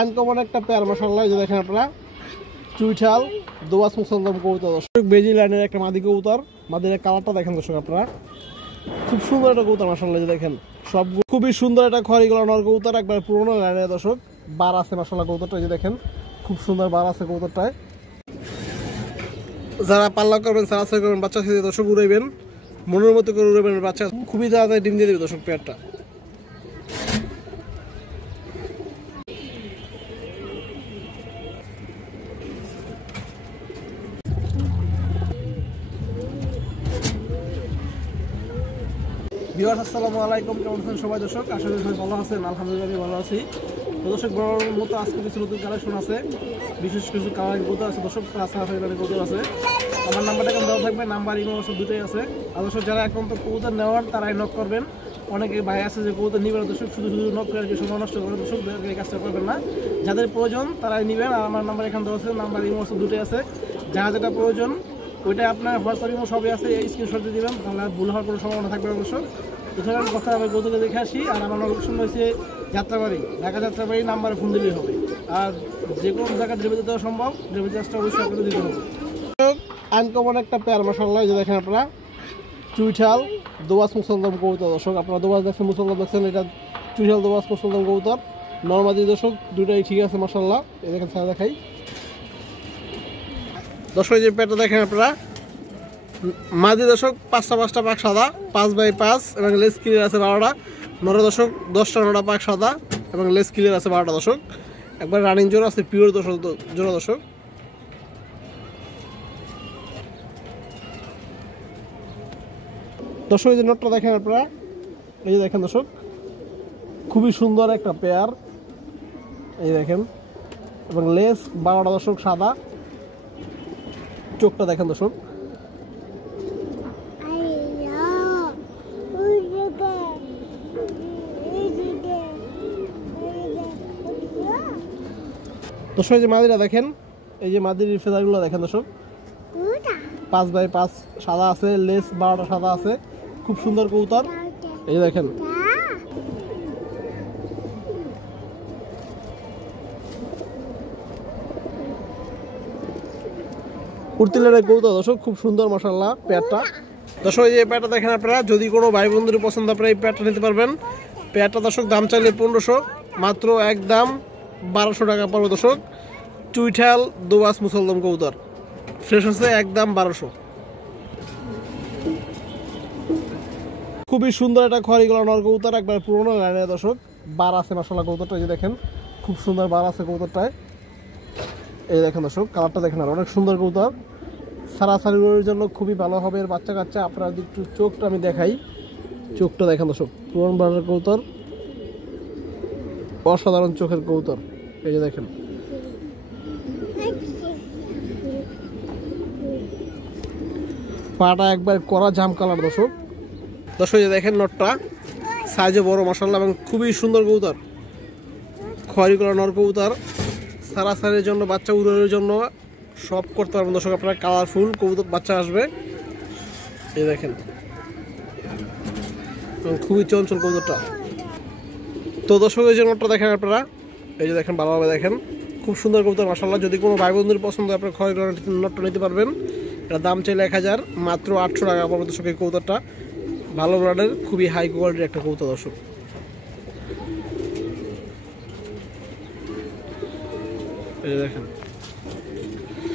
আনকমন একটা পেয়ার মাশাআল্লাহ। এই যে দেখেন আপনারা চুইঠাল দোয়াস মুসলদম কবুতর দর্শক, বেজি লাইনের একটা মাদি কবুতর। মাদির কালারটা দেখেন দর্শক আপনারা, খুব সুন্দর একটা কবুতর মাশাআল্লাহ। যে দেখেন সব খুবই সুন্দর একটা খড়ি গলা নর কবুতর, একবার পুরোনো লাইনের দর্শক। বার আছে মাশাআল্লাহ কবুতরটা, যে দেখেন খুব সুন্দর বার আছে কবুতরটায়। যারা পাল্লা করবেন সারাসারি করবেন বাচ্চা সাথে দর্শক উড়াইবেন, মনের মতো করে উড়াইবেন বাচ্চা, খুবই তাড়াতাড়ি ডিম দিয়ে দেবে দর্শক পেয়ারটা। ভিউয়ার্স আসসালামু আলাইকুম, কেমন আছেন সবাই দর্শক? আশা করি সবাই ভালো আছেন। আলহামদুলিল্লাহ আমি ভালো আছি। তো দর্শক বরাবর মতো আজকে কিছু নতুন কালেকশন আছে, বিশেষ কিছু কালারিং কবুতর আছে দর্শক, রাস্তাঘাটের কবুতর আছে। আমার নাম্বারটা কেমন দেওয়া থাকবে, নাম্বার ইমো হোয়াটসঅ্যাপ দুটোই আছে। আর দর্শক যারা এখন তো কবুতর নেওয়ার তারাই নক করবেন। অনেকে ভাই আছে যে কবুতর নিবেন দর্শক, শুধু শুধু নক করে আর কি সময় নষ্ট করে দর্শক, এই কাজটা করবেন না। যাদের প্রয়োজন তারাই নেবেন। আর আমার নাম্বার এখানে দেওয়া আছে, নাম্বার ইমো হোয়াটসঅ্যাপ দুটোই আছে। যারা যেটা প্রয়োজন ওইটা আপনার হোয়াটসঅ্যাপ ইমো সবই আছে, এই স্ক্রিনশট দিয়ে দেবেন, তাহলে আর ভুল হওয়ার কোনো সম্ভাবনা থাকবে না দর্শক। এছাড়া আমি কথা আমি গতকে দেখে আসি। আর আমার লোকেশন রয়েছে যাত্রাবাড়ি, ঢাকা যাত্রাবাড়ি, নাম্বারে ফোন দিলেই হবে। আর যে কোনো জায়গায় ডেলিভারি দেওয়া সম্ভব, ডেলিভারি চার্জটা অবশ্যই করে দিতে হবে। আনকমন একটা পেয়ার মাশাআল্লাহ। যে দেখেন আপনারা চুইঠাল দোয়াস মুসলদম কবুতর দর্শক, আপনারা দোয়াস দেখছেন, মুসলদম দেখছেন, এটা চুইঠাল দোয়াস মুসলদম কবুতর নরমাদি দর্শক, দুটাই ঠিক আছে মাশাআল্লাহ। এই দেখেন ছাড়া দেখাই দর্শক, যে পেয়ারটা দেখেন আপনারা মাদি দর্শক, 5টা পাক সাদা, 5x5 এবং লেস ক্লিয়ার আছে 12টা। নর দর্শক 10টা 9টা পাক সাদা এবং লেস ক্লিয়ার আছে 12টা দর্শক, একবার রানিং জোড়া আছে, পিওর দর্শক জোড়া দর্শক। দর্শক এই যে নটটা দেখেন আপনারা, এই যে দেখেন দর্শক খুবই সুন্দর একটা পেয়ার, এই দেখেন, এবং লেস 12টা দর্শক সাদা, চোখটা দেখেন দর্শক। দর্শক যে মাদিরা দেখেন, এই যে মাদির ফেদারগুলো দেখেন দর্শক, 5x5 সাদা আছে, লেস 12টা সাদা আছে, খুব সুন্দর কবুতর। এই দেখেন কুর্তিলের কবুতর দর্শক, খুব সুন্দর মাশাআল্লাহ পেয়ারটা। দর্শক এই যে পেয়ারটা দেখেন আপনারা, যদি কোনো ভাই বন্ধুর পছন্দ আপনারা এই পেয়ারটা নিতে পারবেন। পেয়ারটা দর্শক দাম চাইলে 1500, মাত্র একদম 1200 টাকা পড়বে দর্শক। চুইঠাল দোয়াস মুসলদম কবুতর ফ্রেশ আছে, একদম 1200। খুবই সুন্দর একটা খড়ি গলা নর কবুতর, একবার পুরোনো লাইনের দর্শক, বার আছে মাশাআল্লাহ কবুতরটা। যে দেখেন খুব সুন্দর বার আছে কবুতরটায়, এই দেখেন দর্শক কালারটা দেখেন, আর অনেক সুন্দর কবুতর। সারাসারির জন্য খুবই ভালো হবে এর বাচ্চা কাচ্চা। আপনার একটু চোখটা আমি দেখাই, চোখটা দেখেন দর্শক, পুরনো বারের কবুতর, অসাধারণ চোখের কবুতর। এই যে দেখেন পাটা একবার কড়া জাম কালার দর্শক। দর্শক যে দেখেন নটটা সাইজে বড় মাশাআল্লাহ এবং খুবই সুন্দর কবুতর, খয়রি করা নর কবুতর। সারাসারির জন্য, বাচ্চা উড়ানোর জন্য সব করতে পারবেন দর্শক আপনারা। কালারফুল কবুতর বাচ্চা আসবে, এই দেখেন, খুবই চঞ্চল কবুতরটা। তো দর্শক এই যে নটটা দেখেন আপনারা, এই যে দেখেন ভালোভাবে দেখেন, খুব সুন্দর কবুতর মাশাআল্লাহ। যদি কোনো ভাই বন্ধুর পছন্দ আপনার খয়রি করা নটটা নিতে পারবেন। এটা দাম চাইলে 1000, মাত্র 800 টাকা পড়বে দর্শক এই কবুতরটা। ভালো ব্রাডের, খুবই হাই কোয়ালিটির একটা কবুতর দর্শক। এই যে দেখেন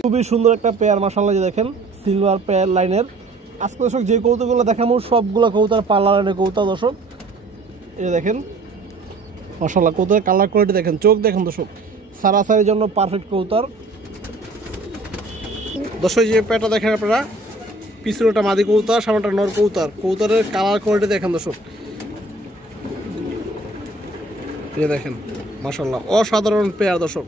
খুবই সুন্দর একটা পেয়ার মাশাআল্লাহ। যে দেখেন সিলভার পেয়ার লাইনের। আজকে দর্শক যে কবুতরগুলো দেখাবো সবগুলো কবুতর পাল্লা লাইনের কবুতর দর্শক। এই দেখেন মাশাআল্লাহ কবুতরের কালার কোয়ালিটি দেখেন, চোখ দেখেন দর্শক, সারাসারির জন্য পারফেক্ট কবুতর। দর্শক যে পেয়ারটা দেখেন আপনারা, পিছনেটা মাদি কবুতর, সামনেটা নর কবুতর। কবুতরের কালার কোয়ালিটি দেখেন দর্শক, এই দেখেন মাশাআল্লাহ অসাধারণ পেয়ার দর্শক।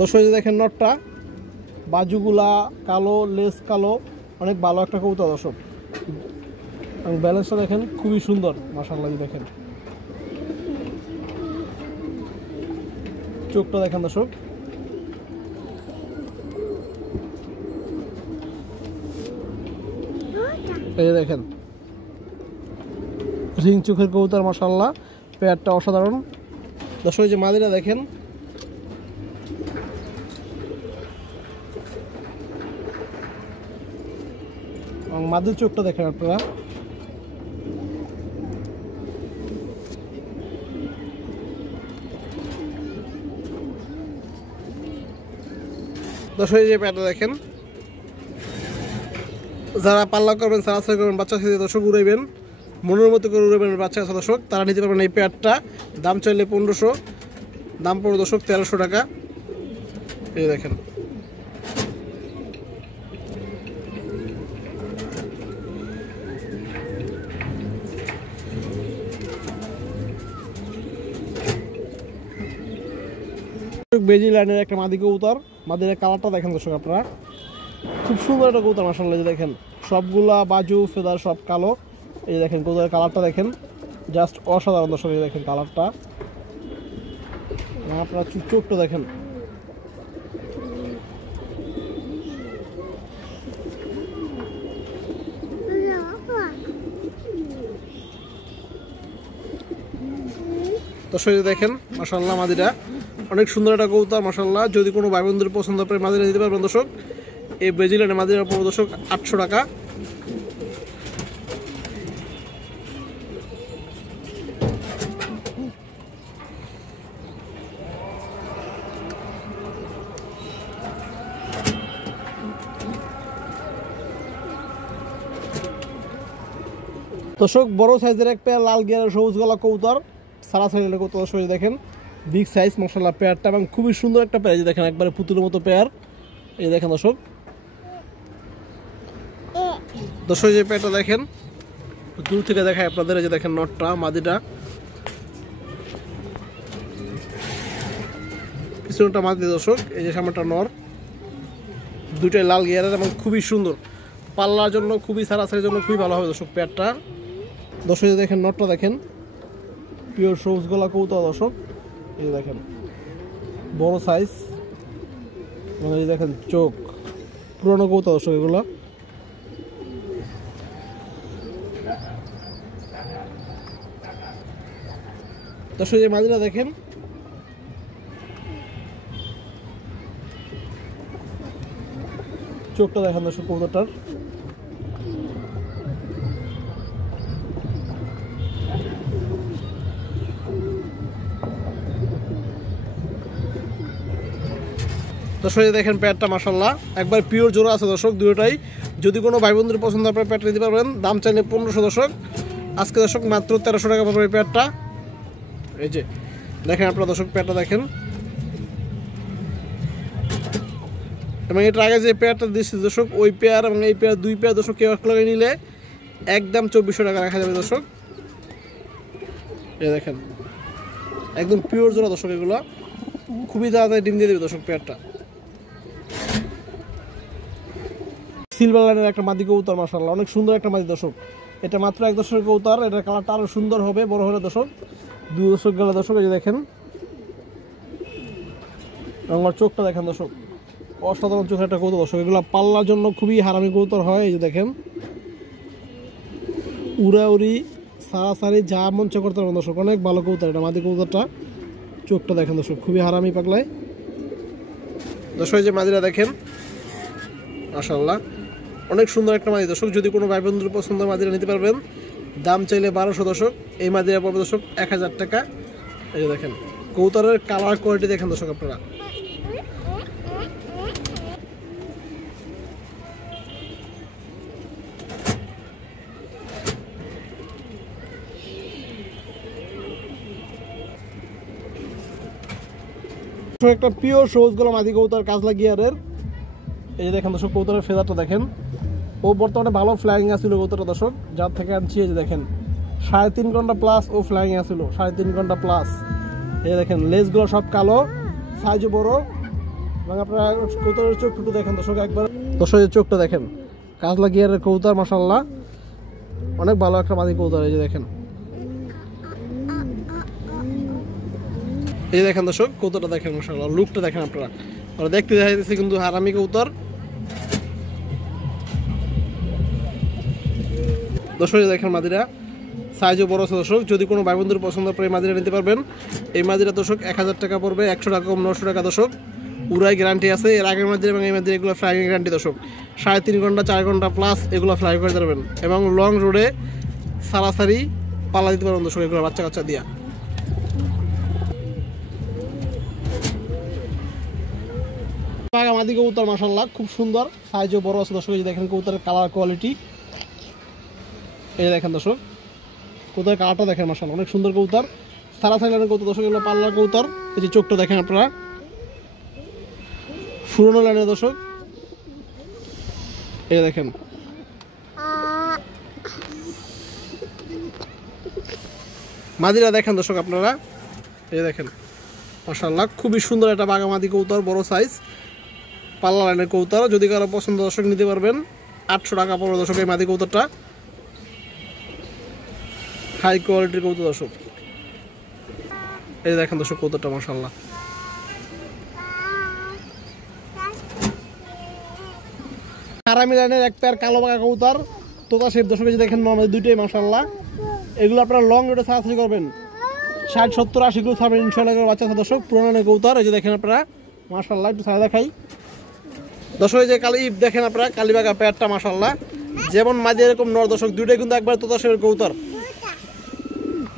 দর্শক যে দেখেন নটটা, বাজুগুলা কালো, লেস কালো, অনেক ভালো একটা কবুতর দর্শক। এবং ব্যালেন্সটা দেখেন খুবই সুন্দর মাশাআল্লাহ। দেখেন চোখটা দেখেন দর্শক, এই দেখেন রিং চোখের কবুতর মাশাআল্লাহ, পেয়ারটা অসাধারণ। দর্শক যে মাদিরা দেখেন, মাদির চোখটা দেখেন আপনারা। দর্শক যে পেয়ারটা দেখেন, যারা পাল্লা করবেন, সারাসারি করবেন, বাচ্চা সাথে দর্শক উড়াইবেন, মনের মতো করে উড়াইবেন বাচ্চা আছে দর্শক, তারা নিতে পারবেন এই পেয়ারটা। দাম চাইলে 1500, দাম পড়বে দর্শক 1300 টাকা। এই দেখেন বেজি লাইনের একটা মাদি কবুতর, মাদির কালারটা দেখেন দর্শক আপনারা, খুব সুন্দর একটা কবুতর মাশাআল্লাহ। যে দেখেন সবগুলা বাজু ফেদার সব কালো। এই দেখেন কবুতরের কালারটা দেখেন, জাস্ট অসাধারণ দর্শক। এই দেখেন কালারটা, আপনারা চোখটা দেখেন। দর্শক দেখেন মাশাআল্লাহ, মাদিরা অনেক সুন্দর একটা কবুতর মাশাআল্লাহ। যদি কোনো ভাই বন্ধুদের পছন্দ করে মাদিরা দিতে পারবেন দর্শক। এই ব্রাজিলিয়ান মাদিরা পড়বে দর্শক 800 টাকা। দর্শক বড় সাইজের এক পেয়ার লাল গিয়ারের সবুজ গলা কবুতর, সারা সাইজের কবুতর দর্শক দেখেন, বিগ সাইজ মাশাআল্লাহ পেয়ারটা, এবং খুবই সুন্দর একটা পেয়ার। দেখেন একবারে পুতুলের মতো পেয়ার। এই দেখেন দর্শক, দর্শক যে পেয়ারটা দেখেন, দূর থেকে দেখায় আপনাদের। এই যে দেখেন নটটা, মাদিটা, পিছনটা মাদি দর্শক। এই যে সামনেটা নর, দুইটাই লাল গিয়ারের এবং খুবই সুন্দর। পাল্লার জন্য খুবই, সারাসারির জন্য খুবই ভালো হবে দর্শক পেয়ারটা। দর্শক যে দেখেন নটটা দেখেন, পিওর সবুজ গলা কবুতর দর্শক। এই দেখেন বড় সাইজ, এই দেখেন চোখ, পুরনো কবুতর দর্শক এগুলো। দর্শক এই মাদিরা দেখেন, চোখটা দেখেন দর্শক কবুতরটার। দর্শক দেখেন পেয়ারটা মাশাআল্লাহ একবার পিওর জোড়া আছে দর্শক দুটোটাই। যদি কোনো ভাই বন্ধুর পছন্দ আপনার পেয়ারটা নিতে পারবেন। দাম চাইলে 1500 দর্শক, আজকে দর্শক মাত্র 1300 টাকা পড়বে এই পেয়ারটা। এই যে দেখেন আপনারা দর্শক পেয়ারটা দেখেন, এবং এটার আগে যে পেয়ারটা দিচ্ছি দর্শক, ওই পেয়ার এবং এই পেয়ার, দুই পেয়ার দর্শক কেউ এক লগে নিলে একদম 2400 টাকা রাখা যাবে দর্শক। এই দেখেন একদম পিওর জোড়া দর্শক, এগুলো খুবই তাড়াতাড়ি ডিম দিয়ে দেবে দর্শক পেয়ারটা। সিলভার লাইনের একটা মাদি কবুতর মাশাআল্লাহ, অনেক সুন্দর একটা মাদি দর্শক। এটা মাত্র 1 দর্শকের কবুতর, এটার কালারটা আরো সুন্দর হবে বড় হলে দর্শক। 2 দর্শক গেলে দর্শক, এই যে দেখেন আমার চোখটা দেখেন দর্শক, অসাধারণ চোখের একটা কবুতর দর্শক। এগুলো পাল্লার জন্য খুবই হারামি কবুতর হয়। এই যে দেখেন উড়াউড়ি সারাসারি যা মন চা করতে পারবেন দর্শক, অনেক ভালো কবুতর এটা মাদি কবুতরটা। চোখটা দেখেন দর্শক, খুবই হারামি পাগলায় দর্শক। যে মাদিরা দেখেন মাশাআল্লাহ অনেক সুন্দর একটা মাদি দর্শক। যদি কোনো ভাই বন্ধুর পছন্দ মাদিরা নিতে পারবেন। দাম চাইলে 1200 দর্শক, এই মাদিরা পড়বে দর্শক 1000 টাকা। এই যে দেখেন কবুতরের কালার কোয়ালিটি দেখেন দর্শক আপনারা। একটা পিওর সবুজ গলা মাদি কবুতর কাজলা গিয়ারের। এই যে দেখেন দর্শক কবুতরের ফেদারটা দেখেন, ও বর্তমানে ভালো ফ্লাইং আসছিল কবুতরটা দর্শক, যার থেকে আনছি। এই যে দেখেন 3.5 ঘন্টা প্লাস ও ফ্লাইং আসছিল, 3.5 ঘন্টা প্লাস। এই দেখেন লেজগুলো সব কালো, সাইজও বড়, এবং আপনারা কবুতরের চোখ টুকু দেখেন দর্শক একবার। দর্শকের চোখটা দেখেন, কাজলা গিয়ারের কবুতর মাশাআল্লাহ অনেক ভালো একটা মাদি কবুতর। এই যে দেখেন, এই দেখেন দর্শক কবুতরটা দেখেন মাশাআল্লাহ, লুকটা দেখেন আপনারা। আর দেখতে দেখা যাচ্ছে কিন্তু হারামি কবুতর দর্শক। দেখেন মাদিরা সাইজও বড় আছে দর্শক। যদি কোনো ভাই বন্ধুর পছন্দ পড়ে এই মাদিরা নিতে পারবেন। এই মাদিরা দর্শক 1000 টাকা পড়বে, 100 টাকা কম 900 টাকা দর্শক। উড়াই গ্যারান্টি আছে। এর আগের মাদিরা এবং এই মাদিরা এগুলো ফ্লাইং গ্যারান্টি দর্শক। 3.5 ঘন্টা 4 ঘন্টা প্লাস এগুলো ফ্লাই করে পারবেন এবং লং রোডে সারাসারি পালা দিতে পারবেন দর্শক এগুলো বাচ্চা কাচ্চা দিয়া। পাগামাদি কবুতর মাশাআল্লাহ খুব সুন্দর, সাইজও বড় আছে দর্শক। এই দেখেন কবুতরের কালার কোয়ালিটি, এই দেখেন দর্শক কবুতরের কালারটা দেখেন মাশাআল্লাহ অনেক সুন্দর কবুতর। সারাসারি লাইনের কবুতর দর্শক, এগুলো পাল্লার কবুতর। এই যে চোখটা দেখেন আপনারা, পুরোনো লাইনের দর্শক। এই দেখেন মাদিরা দেখেন দর্শক আপনারা, এই দেখেন মাশাআল্লাহ খুবই সুন্দর একটা বাগামাদি কবুতর, বড় সাইজ পাল্লা লাইনের কবুতর। যদি কারো পছন্দ দর্শক নিতে পারবেন। 800 টাকা পড়বে দর্শক এই মাদি কবুতরটা, হাই কোয়ালিটির কবুতর দর্শক। এই দেখেন দর্শক কবুতরটা মাশাআল্লাহ। হারামি লাইনের এক পেয়ার কালো বাঘা কবুতর তোতা শেপ দর্শক। এই দেখেন আমাদের দুইটাই মাশাআল্লাহ। এগুলো আপনারা লং রোডে সার্চ করবেন, 60 70 80 কিলো ছাড়বেন ইনশাআল্লাহ বাচ্চা দর্শক। পুরোনো কবুতর এই যে দেখেন আপনারা মাশাআল্লাহ। একটু ছাড়া দেখাই দর্শক, এই যে কালি দেখেন আপনারা কালীবাগা পেয়ারটা মাশাআল্লাহ। যেমন মাদি এরকম নর দর্শক, দুইটাই কিন্তু একবার তোতা শেপের কবুতর,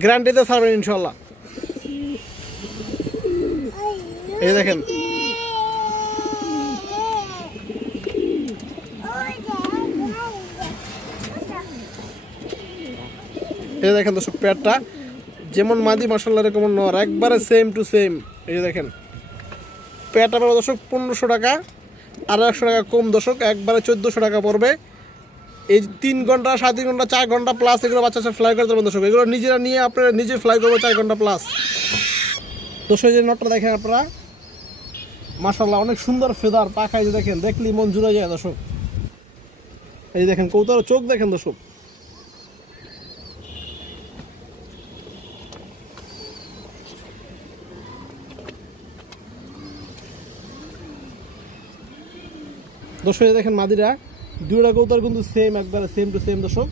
গ্যারান্টিতে ছাড়বেন ইনশাআল্লাহ। এই দেখেন এই দেখেন দর্শক পেয়ারটা, যেমন মাদি মাশাআল্লাহ এরকম নর একবারে সেম টু সেম। এই যে দেখেন পেয়ারটা পড়বে দর্শক 1500 টাকা, আর 100 টাকা কম দর্শক, একবারে 1400 টাকা পড়বে। এই 3 ঘন্টা 3.5 ঘন্টা 4 ঘন্টা প্লাস এগুলো বাচ্চা ফ্লাই করতে পারবেন দর্শক। এগুলো নিজেরা নিয়ে আপনারা নিজে ফ্লাই করবো 4 ঘন্টা প্লাস দর্শক। যে নটটা দেখেন আপনারা মাশাআল্লাহ অনেক সুন্দর ফেদার, পাখায় যে দেখেন দেখলি মন জুড়ে যায় দর্শক। এই দেখেন কবুতর চোখ দেখেন দর্শক। দর্শক দেখেন মাদিরা দুইটা কবুতর কিন্তু সেম, একবারে সেম টু সেম দর্শক।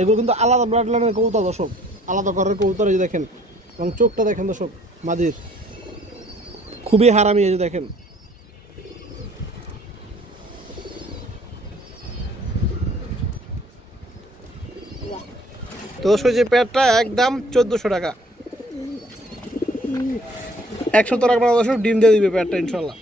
এগুলো কিন্তু আলাদা ব্লাড লাইনের কবুতর দর্শক, আলাদা ঘরের কবুতর। এই যে দেখেন এবং চোখটা দেখেন দর্শক মাদির, খুবই হারামি। এই যে দেখেন তো দর্শক যে পেয়ারটা একদম 1400 টাকা, 100 টাকা দর্শক ডিম দিয়ে দিবে পেয়ারটা ইনশাআল্লাহ।